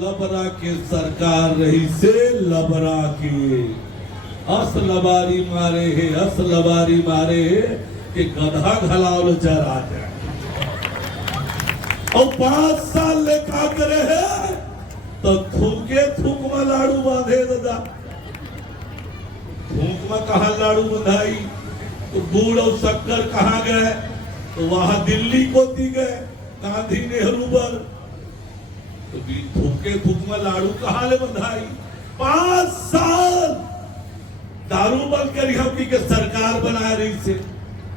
लबरा के सरकार रही से लबरा के अस लबारी मारे है, अस लबारी मारे है कि गधा घलावल चरा जाए। और 5 साल ले का करे है तो थूके थूक में लाड़ू बांधे दादा। थूक में कहा लाड़ू बंधाई तो गुड़ और शक्कर कहाँ गए तो वहां दिल्ली को दी गए गांधी नेहरू पर। तो थूके थूक में लाड़ू कहाँ ले बंधाई। 5 साल दारू बंद करी हम की के सरकार बना रही से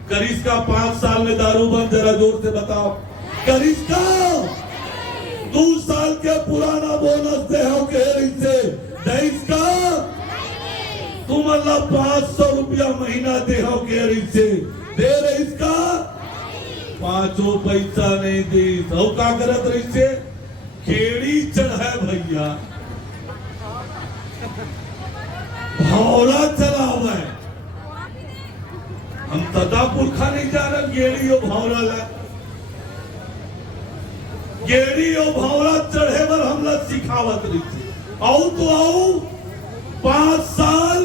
करीस का 5 साल में दारू बंद जरा जोर से बताओ करीस का 2 साल के पुराना बोनस दे हो के रही से देश का तुम अल्लाह 500 रुपया महीना दे हो के रही से दे रही का 5 पैसा नहीं दी तो का करत रही से केड़ी चढ़ा भैया भौरा चलावे। हम तदा पुरखा नहीं जा रहे गेड़ी और भौरा ला गेड़ी और भौरा चढ़े पर हम लोग सिखावत रही थी। आओ तो आओ 5 साल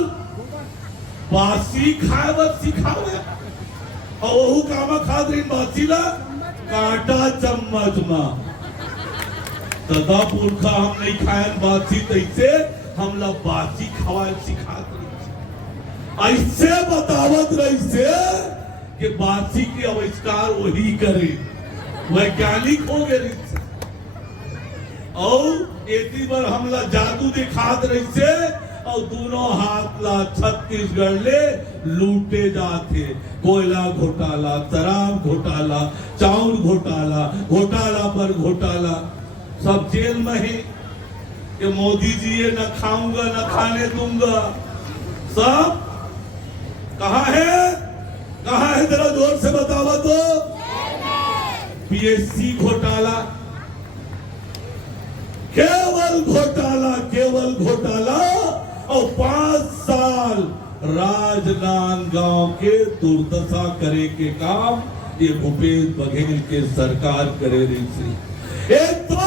बासी खाए बस सिखावे और वहू कामा खादरी बासी ला काटा चम्मच में तदा पुरखा हम नहीं खाए बासी तैसे हम लोग बासी खवाए सिखात रही ऐसे बतावत रही से कि बासी के आविष्कार वही करे वैज्ञानिक हो गए रही और एती बार हम लोग जादू दिखात रही से और दोनों हाथ ला छत्तीसगढ़ ले लूटे जाते। कोयला घोटाला, शराब घोटाला, चाउर घोटाला, घोटाला पर घोटाला सब जेल में ही कि मोदी जी ये न खाऊंगा न खाने दूंगा सब कहाँ है जरा जोर से बतावा तो। पीएससी घोटाला केवल घोटाला और 5 साल राजनांदगांव के दुर्दशा करे के काम ये भूपेश बघेल के सरकार करे रही थी। एक तो